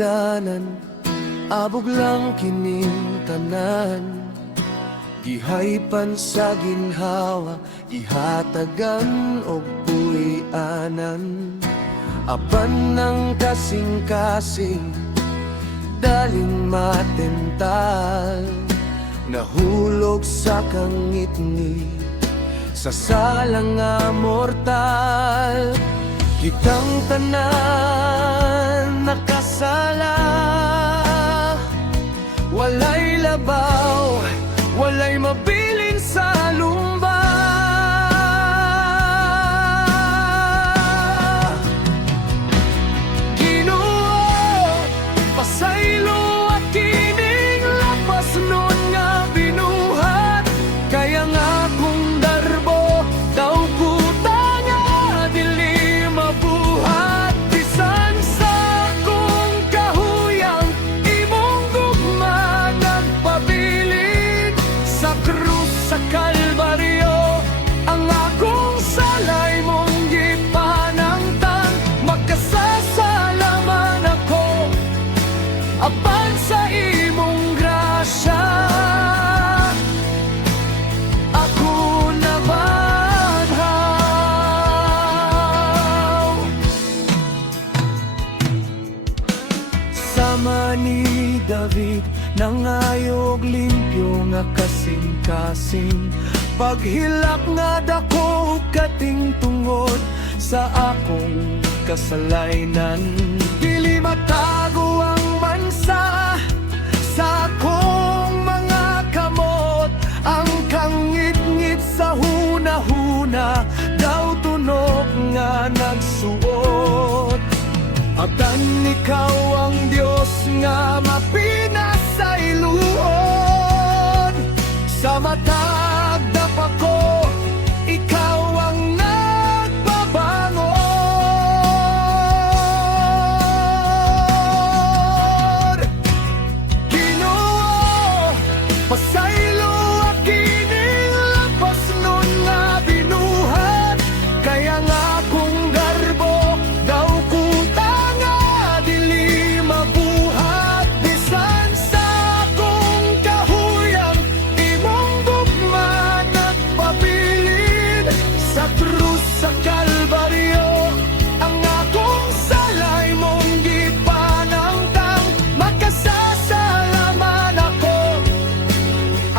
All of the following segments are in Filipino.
hagdanan, abog lang kining tanan. Gihaypan sa ginhawa, ihatagan o puy-anan. Apan ng kasing-kasing, daling matental. Nahulog sa kangit-ngit, sa salang nga mortal. Kitang tanan nakasala, walay labaw, walay mabilin sa lumba. Ginoo, pasaylo at kining lapas nun nga binuhat. Kaya nga kung darbo daw kuta nga dili mabuhat. Bisan sa kung kahuyang imong gugma nagpabilin sa krus sa Kalbaryo. Ang akong salay mong gipanangtan, magkasasalaman ako apan sa imong grasya. Ako nabanhaw sama ni David, nangayog limpyo nga kasing-kasing. Paghilak nga dako kating tungod sa akong kasalaynan. Dili matago ang mansa sa akong mga kamot. Ang kangit-ngit sa huna-huna daw tunok nga nagsuot. Apan ikaw ang Diyos nga mapinasayloon. Sa matag dapa ko, ikaw ang nagpabangon. Ginoo, pasaylo at kining lapas nun nga binuhat. Kaya nga kung garbo daw kuta nga dili mabuhat. Bisan sa kung kahuyang imong gugma nagpabilin sa krus sa Kalbaryo. Ang akong salay mong gipanangtang, magkasasalaman ako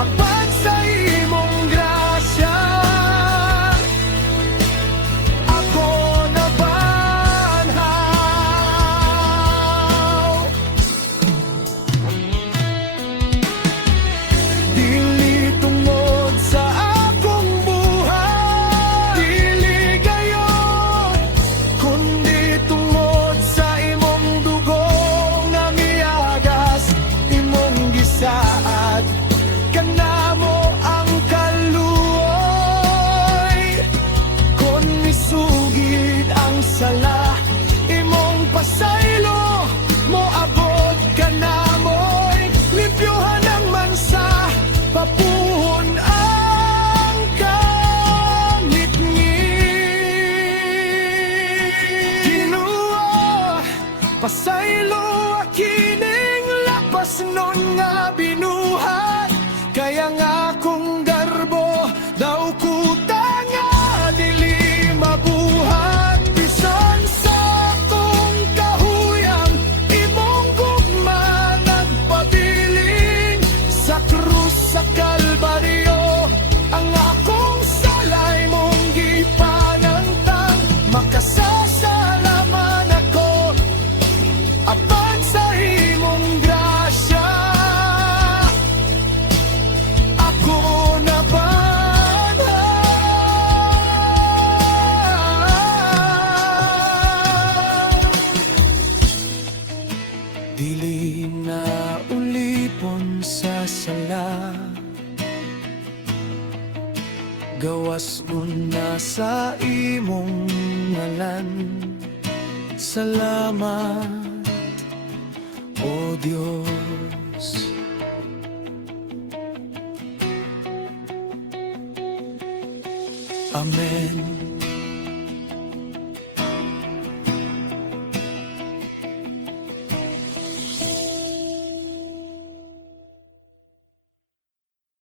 apan sa imong grasya. Ako nabanhaw. Dili tungod sa akong buhay, dili gayon, kundi tungod sa imong dugo nga miagas, imong gisaad. Kanamo ang kaluoy, kon misugid ang sala, imong pasaylo mo abot kanamoy. Limpyuhan ang mansa, papuhon ang kangit-ngit. Ginoo, pasaylo at kining lapas nun nga binuhat. Kaya nga kung garbo daw kuta nga dili mabuhat. Bisan sa kung kahuyang imong gugma nagpabilin sa krus sa Kalbaryo. Ang akong salay mong gipanangtang, makasasalaman ako apan sa imong grasya. Ako nabanhaw. Dili na ulipon sa sala, gawas mo na sa imong ngalan. Salamat, O Diyos. Amen.